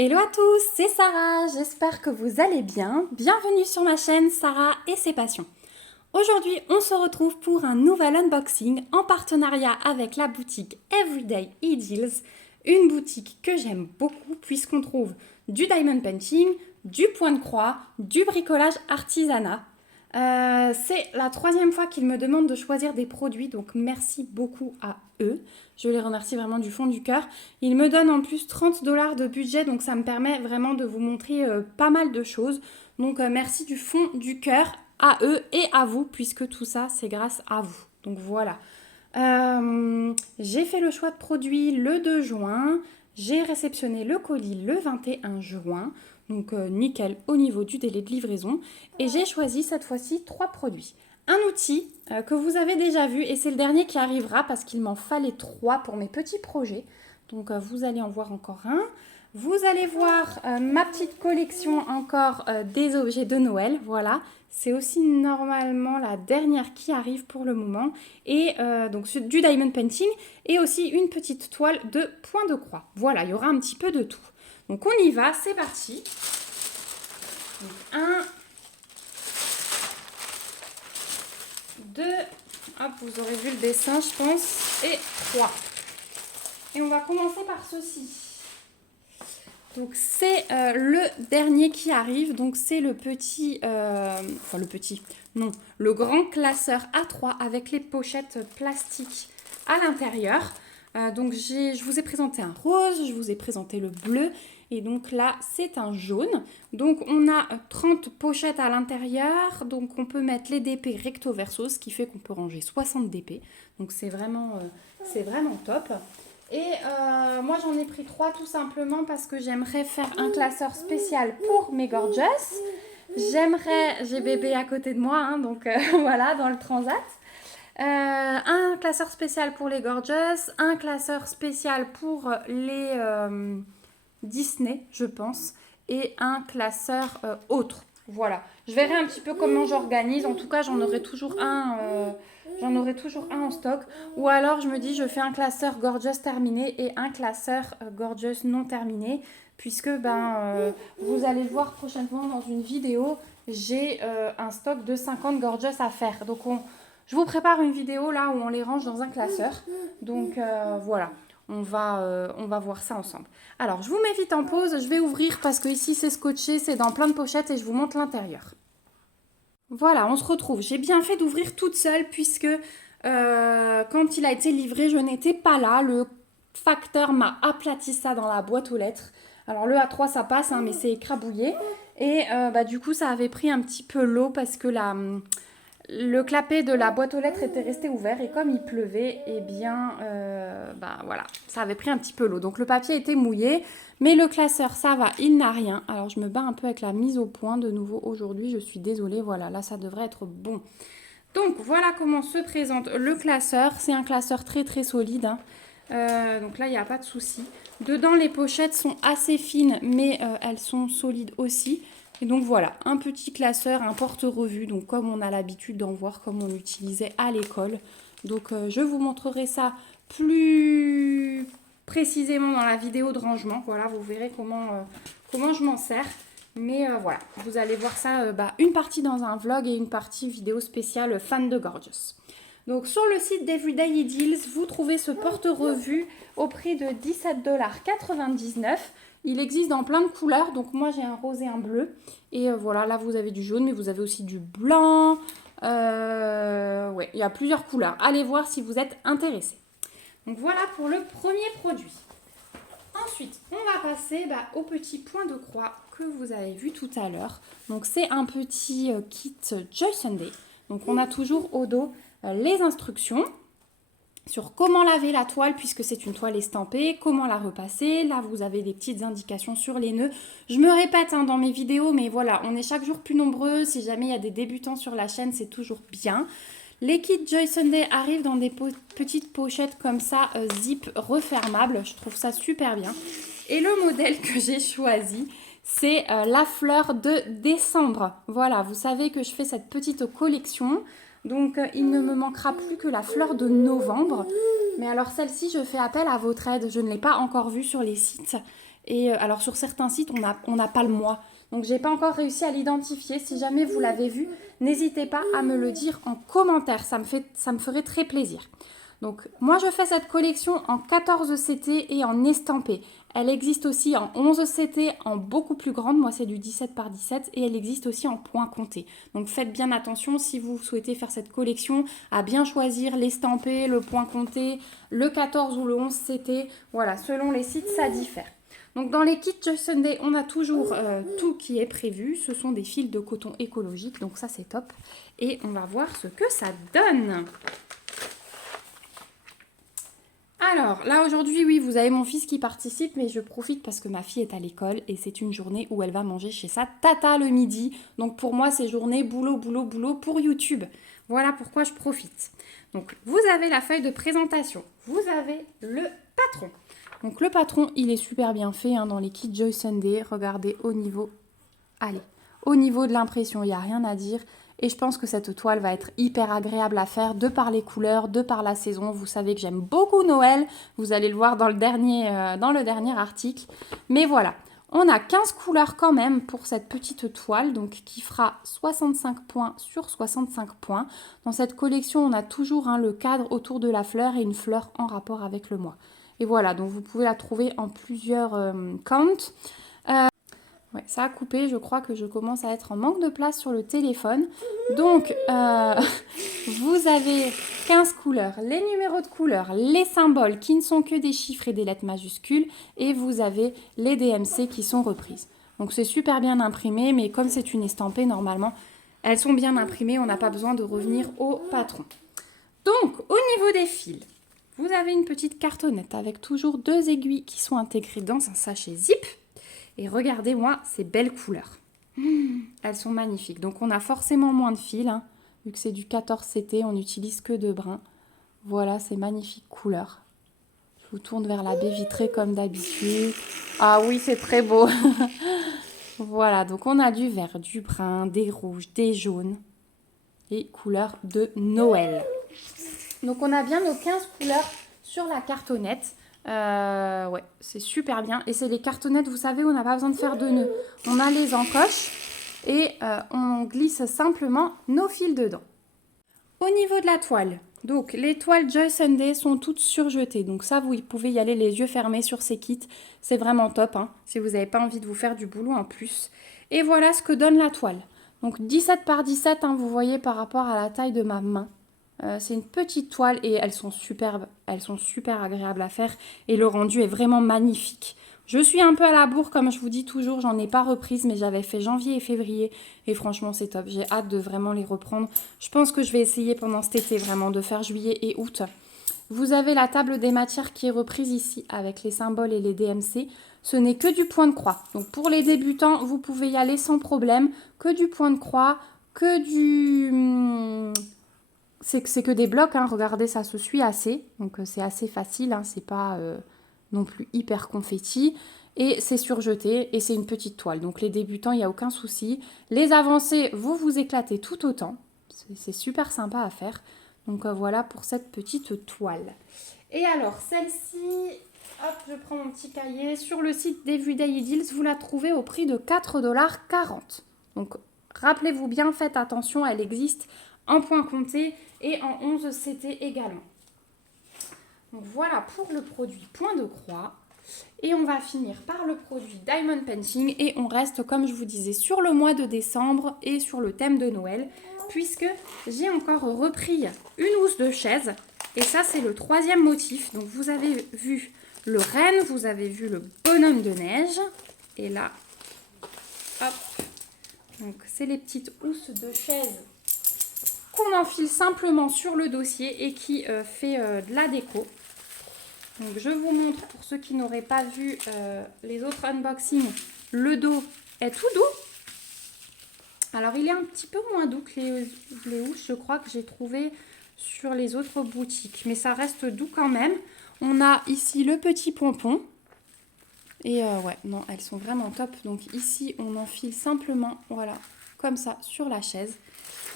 Hello à tous, c'est Sarah, j'espère que vous allez bien. Bienvenue sur ma chaîne Sarah et ses passions. Aujourd'hui, on se retrouve pour un nouvel unboxing en partenariat avec la boutique Everyday Deals, une boutique que j'aime beaucoup puisqu'on trouve du diamond painting, du point de croix, du bricolage artisanat. C'est la troisième fois qu'ils me demandent de choisir des produits, donc merci beaucoup à eux. Je les remercie vraiment du fond du cœur. Ils me donnent en plus 30$ de budget, donc ça me permet vraiment de vous montrer pas mal de choses. Donc merci du fond du cœur à eux et à vous, puisque tout ça, c'est grâce à vous. Donc voilà. J'ai fait le choix de produits le 2 juin. J'ai réceptionné le colis le 21 juin. Donc nickel au niveau du délai de livraison. Et j'ai choisi cette fois-ci 3 produits. Un outil que vous avez déjà vu et c'est le dernier qui arrivera parce qu'il m'en fallait 3 pour mes petits projets. Donc vous allez en voir encore un. Vous allez voir ma petite collection encore des objets de Noël. Voilà, c'est aussi normalement la dernière qui arrive pour le moment. Et donc du diamond painting et aussi une petite toile de point de croix. Voilà, il y aura un petit peu de tout. Donc on y va, c'est parti. Donc, 1, 2, hop, vous aurez vu le dessin je pense, et 3. Et on va commencer par ceci. Donc c'est le dernier qui arrive, donc c'est le petit, le grand classeur A3 avec les pochettes plastiques à l'intérieur. Donc je vous ai présenté un rose, je vous ai présenté le bleu et donc là c'est un jaune. Donc on a 30 pochettes à l'intérieur, donc on peut mettre les DP recto verso, ce qui fait qu'on peut ranger 60 DP. Donc c'est vraiment top. Et moi j'en ai pris 3 tout simplement parce que j'aimerais faire un classeur spécial pour mes gorgeous. J'ai bébé à côté de moi, hein, donc voilà, dans le transat. Un classeur spécial pour les gorgeous, un classeur spécial pour les Disney, je pense, et un classeur autre. Voilà, je verrai un petit peu comment j'organise. En tout cas, j'en aurai toujours un en stock. Ou alors, je me dis, je fais un classeur gorgeous terminé et un classeur gorgeous non terminé. Puisque vous allez le voir prochainement dans une vidéo, j'ai un stock de 50 gorgeous à faire. Donc, je vous prépare une vidéo là où on les range dans un classeur. Donc, voilà. On va voir ça ensemble. Alors, je vous mets vite en pause. Je vais ouvrir parce que ici, c'est scotché. C'est dans plein de pochettes et je vous montre l'intérieur. Voilà, on se retrouve. J'ai bien fait d'ouvrir toute seule puisque quand il a été livré, je n'étais pas là. Le facteur m'a aplati ça dans la boîte aux lettres. Alors le A3 ça passe, hein, mais c'est écrabouillé. Et du coup ça avait pris un petit peu l'eau parce que le clapet de la boîte aux lettres était resté ouvert. Et comme il pleuvait, eh bien voilà, ça avait pris un petit peu l'eau. Donc le papier était mouillé. Mais le classeur, ça va, il n'a rien. Alors, je me bats un peu avec la mise au point de nouveau aujourd'hui. Je suis désolée. Voilà, là, ça devrait être bon. Donc, voilà comment se présente le classeur. C'est un classeur très, très solide. Hein. Donc là, il n'y a pas de souci. Dedans, les pochettes sont assez fines, mais elles sont solides aussi. Et donc, voilà, un petit classeur, un porte-revue. Donc, comme on a l'habitude d'en voir, comme on utilisait à l'école. Donc, je vous montrerai ça plus précisément dans la vidéo de rangement. Voilà, vous verrez comment je m'en sers. Mais voilà, vous allez voir ça, une partie dans un vlog et une partie vidéo spéciale fan de Gorgeous. Donc sur le site d'Everyday Deals, vous trouvez ce porte-revue au prix de 17,99 $. Il existe dans plein de couleurs, donc moi j'ai un rose et un bleu. Et voilà, là vous avez du jaune, mais vous avez aussi du blanc. Ouais, il y a plusieurs couleurs. Allez voir si vous êtes intéressés. Donc voilà pour le premier produit. Ensuite, on va passer au petit point de croix que vous avez vu tout à l'heure. Donc c'est un petit kit Joy Sunday. Donc on a toujours au dos les instructions sur comment laver la toile puisque c'est une toile estampée, comment la repasser. Là, vous avez des petites indications sur les nœuds. Je me répète dans mes vidéos, mais voilà, on est chaque jour plus nombreux. Si jamais il y a des débutants sur la chaîne, c'est toujours bien. Les kits Joy Sunday arrivent dans des petites pochettes comme ça, zip refermables. Je trouve ça super bien. Et le modèle que j'ai choisi, c'est la fleur de décembre. Voilà, vous savez que je fais cette petite collection. Donc, il ne me manquera plus que la fleur de novembre. Mais alors, celle-ci, je fais appel à votre aide. Je ne l'ai pas encore vue sur les sites. Et alors sur certains sites, on n'a pas le mois. Donc j'ai pas encore réussi à l'identifier. Si jamais vous l'avez vu, n'hésitez pas à me le dire en commentaire. Ça me ferait très plaisir. Donc moi je fais cette collection en 14 CT et en estampé. Elle existe aussi en 11 CT, en beaucoup plus grande. Moi c'est du 17 par 17 et elle existe aussi en point compté. Donc faites bien attention si vous souhaitez faire cette collection à bien choisir l'estampé, le point compté, le 14 ou le 11 CT. Voilà, selon les sites ça diffère. Donc dans les kits Joy Sunday, on a toujours tout qui est prévu. Ce sont des fils de coton écologique, donc ça c'est top. Et on va voir ce que ça donne. Alors, là aujourd'hui, oui, vous avez mon fils qui participe, mais je profite parce que ma fille est à l'école et c'est une journée où elle va manger chez sa tata le midi. Donc pour moi, c'est journée boulot, boulot, boulot pour YouTube. Voilà pourquoi je profite. Donc, vous avez la feuille de présentation. Vous avez le patron. Donc le patron, il est super bien fait hein, dans les kits Joy Sunday. Regardez au niveau, allez, au niveau de l'impression, il n'y a rien à dire. Et je pense que cette toile va être hyper agréable à faire de par les couleurs, de par la saison. Vous savez que j'aime beaucoup Noël. Vous allez le voir dans le dernier article. Mais voilà, on a 15 couleurs quand même pour cette petite toile. Donc qui fera 65 points sur 65 points. Dans cette collection, on a toujours hein, le cadre autour de la fleur et une fleur en rapport avec le mois. Et voilà, donc vous pouvez la trouver en plusieurs counts. Ouais, ça a coupé, je crois que je commence à être en manque de place sur le téléphone. Donc, vous avez 15 couleurs, les numéros de couleurs, les symboles qui ne sont que des chiffres et des lettres majuscules. Et vous avez les DMC qui sont reprises. Donc, c'est super bien imprimé, mais comme c'est une estampée, normalement, elles sont bien imprimées. On n'a pas besoin de revenir au patron. Donc, au niveau des fils, vous avez une petite cartonnette avec toujours 2 aiguilles qui sont intégrées dans un sachet zip. Et regardez-moi ces belles couleurs. Elles sont magnifiques. Donc on a forcément moins de fils. Hein. Vu que c'est du 14 CT, on n'utilise que de brun. Voilà ces magnifiques couleurs. Je vous tourne vers la baie vitrée comme d'habitude. Ah oui, c'est très beau. Voilà, donc on a du vert, du brun, des rouges, des jaunes. Et couleurs de Noël. Donc on a bien nos 15 couleurs sur la cartonnette. Ouais, c'est super bien. Et c'est les cartonnettes, vous savez, on n'a pas besoin de faire de nœuds. On a les encoches et on glisse simplement nos fils dedans. Au niveau de la toile, donc les toiles Joy Sunday sont toutes surjetées. Donc ça, vous pouvez y aller les yeux fermés sur ces kits. C'est vraiment top, hein, si vous n'avez pas envie de vous faire du boulot en plus. Et voilà ce que donne la toile. Donc 17 par 17, hein, vous voyez par rapport à la taille de ma main. C'est une petite toile et elles sont superbes, elles sont super agréables à faire et le rendu est vraiment magnifique. Je suis un peu à la bourre comme je vous dis toujours, j'en ai pas reprise mais j'avais fait janvier et février et franchement c'est top, j'ai hâte de vraiment les reprendre. Je pense que je vais essayer pendant cet été vraiment de faire juillet et août. Vous avez la table des matières qui est reprise ici avec les symboles et les DMC. Ce n'est que du point de croix. Donc pour les débutants, vous pouvez y aller sans problème, que du point de croix, que du... C'est que des blocs, hein. Regardez, ça se suit assez, donc c'est assez facile, hein. C'est pas non plus hyper confetti, et c'est surjeté, et c'est une petite toile, donc les débutants, il n'y a aucun souci. Les avancés, vous vous éclatez tout autant, c'est super sympa à faire, donc voilà pour cette petite toile. Et alors, celle-ci, hop, je prends mon petit cahier, sur le site d'Everyday Deals, vous la trouvez au prix de 4,40 $. Donc, rappelez-vous bien, faites attention, elle existe en point compté et en 11 CT également. Donc voilà pour le produit point de croix. Et on va finir par le produit Diamond Painting. Et on reste, comme je vous disais, sur le mois de décembre et sur le thème de Noël. Puisque j'ai encore repris une housse de chaise. Et ça, c'est le 3e motif. Donc vous avez vu le renne, vous avez vu le bonhomme de neige. Et là, hop. Donc c'est les petites housses de chaise qu'on enfile simplement sur le dossier et qui fait de la déco. Donc je vous montre pour ceux qui n'auraient pas vu les autres unboxings, le dos est tout doux. Alors il est un petit peu moins doux que les housses, je crois que j'ai trouvé sur les autres boutiques, mais ça reste doux quand même. On a ici le petit pompon. Et ouais, non, elles sont vraiment top. Donc ici, on enfile simplement, voilà, comme ça, sur la chaise.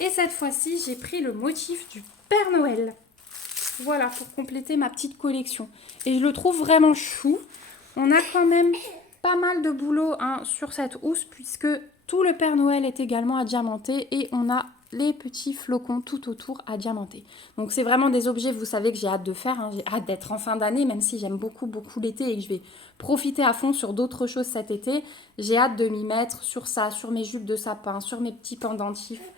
Et cette fois-ci, j'ai pris le motif du Père Noël. Voilà, pour compléter ma petite collection. Et je le trouve vraiment chou. On a quand même pas mal de boulot hein, sur cette housse puisque tout le Père Noël est également à diamanter et on a les petits flocons tout autour à diamanter. Donc c'est vraiment des objets, vous savez, que j'ai hâte de faire. Hein. J'ai hâte d'être en fin d'année, même si j'aime beaucoup l'été et que je vais profiter à fond sur d'autres choses cet été. J'ai hâte de m'y mettre sur ça, sur mes jupes de sapin, sur mes petits pendentifs.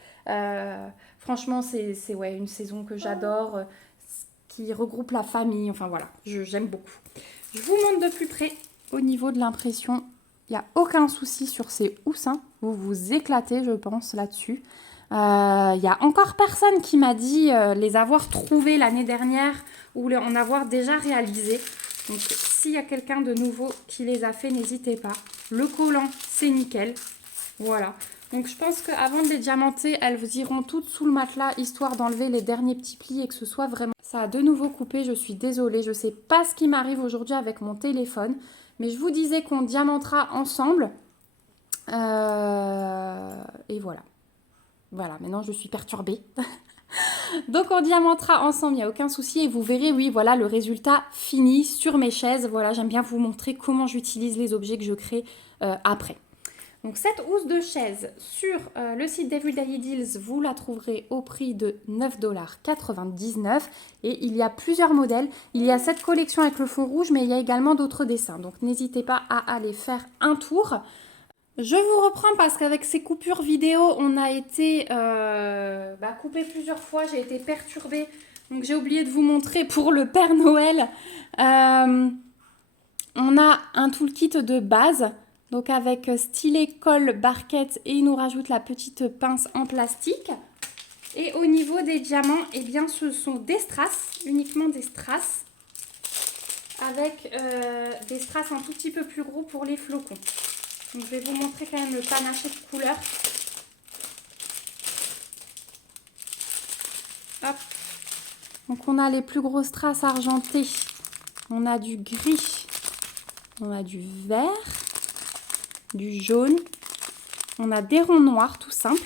Franchement, c'est ouais, une saison que j'adore, qui regroupe la famille. Enfin voilà, j'aime beaucoup. Je vous montre de plus près au niveau de l'impression. Il n'y a aucun souci sur ces housses. Hein. Vous vous éclatez, je pense, là-dessus. Il y a encore personne qui m'a dit les avoir trouvées l'année dernière ou en avoir déjà réalisé. Donc s'il y a quelqu'un de nouveau qui les a fait, n'hésitez pas. Le collant, c'est nickel. Voilà. Donc je pense qu'avant de les diamanter, elles vous iront toutes sous le matelas, histoire d'enlever les derniers petits plis et que ce soit vraiment... Ça a de nouveau coupé, je suis désolée. Je ne sais pas ce qui m'arrive aujourd'hui avec mon téléphone. Mais je vous disais qu'on diamantera ensemble. Et voilà. Voilà, maintenant je suis perturbée. Donc on diamantera ensemble, il n'y a aucun souci. Et vous verrez, oui, voilà le résultat fini sur mes chaises. Voilà, j'aime bien vous montrer comment j'utilise les objets que je crée après. Donc cette housse de chaise sur le site d'Everyday Deals, vous la trouverez au prix de 9,99 $. Et il y a plusieurs modèles. Il y a cette collection avec le fond rouge, mais il y a également d'autres dessins. Donc n'hésitez pas à aller faire un tour. Je vous reprends parce qu'avec ces coupures vidéo, on a été coupé plusieurs fois. J'ai été perturbée. Donc j'ai oublié de vous montrer pour le Père Noël. On a un toolkit de base. Donc avec stylet, colle, barquette et il nous rajoute la petite pince en plastique. Et au niveau des diamants, eh bien ce sont des strass, uniquement des strass. Avec des strass un tout petit peu plus gros pour les flocons. Donc, je vais vous montrer quand même le panaché de couleurs. Hop. Donc on a les plus grosses strass argentées. On a du gris. On a du vert. Du jaune. On a des ronds noirs tout simple.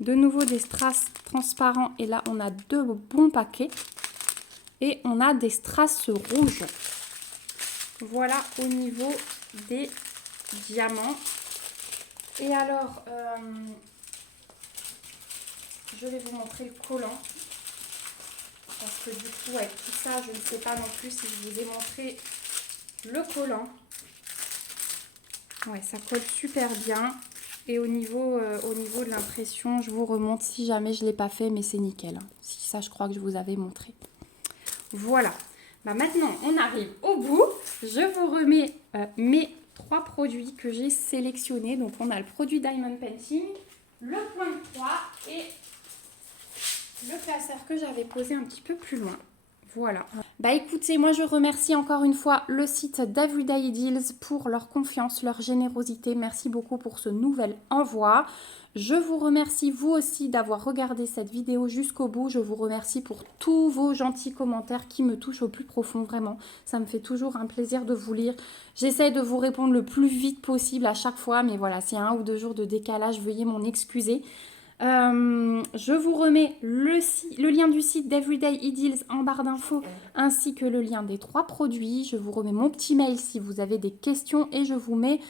De nouveau des strass transparents. Et là on a deux bons paquets. Et on a des strass rouges. Voilà au niveau des diamants. Et alors, je vais vous montrer le collant. Parce que du coup, avec tout ça, je ne sais pas non plus si je vous ai montré le collant. Ouais, ça colle super bien. Et au niveau de l'impression, je vous remonte si jamais je ne l'ai pas fait, mais c'est nickel. Hein. Si ça, je crois que je vous avais montré. Voilà. Bah maintenant, on arrive au bout. Je vous remets mes 3 produits que j'ai sélectionnés. Donc, on a le produit Diamond Painting, le point de croix et le classeur que j'avais posé un petit peu plus loin. Voilà. Bah écoutez, moi je remercie encore une fois le site d'Everyday Deals pour leur confiance, leur générosité. Merci beaucoup pour ce nouvel envoi. Je vous remercie vous aussi d'avoir regardé cette vidéo jusqu'au bout. Je vous remercie pour tous vos gentils commentaires qui me touchent au plus profond, vraiment. Ça me fait toujours un plaisir de vous lire. J'essaie de vous répondre le plus vite possible à chaque fois, mais voilà, s'il y a 1 ou 2 jours de décalage, veuillez m'en excuser. Je vous remets le lien du site d'Everyday Deals en barre d'infos ainsi que le lien des 3 produits. Je vous remets mon petit mail si vous avez des questions et je vous mets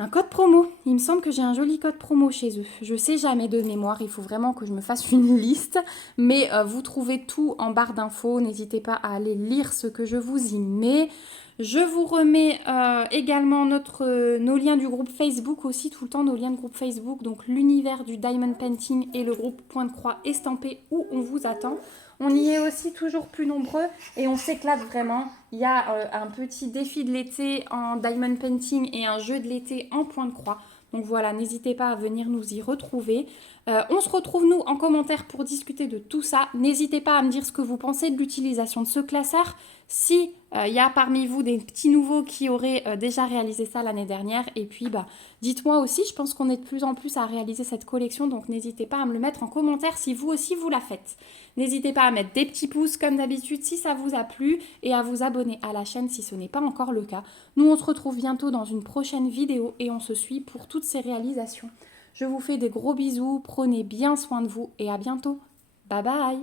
un code promo. Il me semble que j'ai un joli code promo chez eux. Je sais jamais de mémoire, il faut vraiment que je me fasse une liste. Mais vous trouvez tout en barre d'infos. N'hésitez pas à aller lire ce que je vous y mets. Je vous remets également nos liens du groupe Facebook aussi, tout le temps nos liens de groupe Facebook. Donc l'univers du Diamond Painting et le groupe Point de Croix estampé où on vous attend. On y est aussi toujours plus nombreux et on s'éclate vraiment. Il y a un petit défi de l'été en Diamond Painting et un jeu de l'été en Point de Croix. Donc voilà, n'hésitez pas à venir nous y retrouver. On se retrouve nous en commentaire pour discuter de tout ça. N'hésitez pas à me dire ce que vous pensez de l'utilisation de ce classeur. Si y a parmi vous des petits nouveaux qui auraient déjà réalisé ça l'année dernière. Et puis dites-moi aussi, je pense qu'on est de plus en plus à réaliser cette collection. Donc n'hésitez pas à me le mettre en commentaire si vous aussi vous la faites. N'hésitez pas à mettre des petits pouces comme d'habitude si ça vous a plu. Et à vous abonner à la chaîne si ce n'est pas encore le cas. Nous on se retrouve bientôt dans une prochaine vidéo et on se suit pour toutes ces réalisations. Je vous fais des gros bisous, prenez bien soin de vous et à bientôt. Bye bye!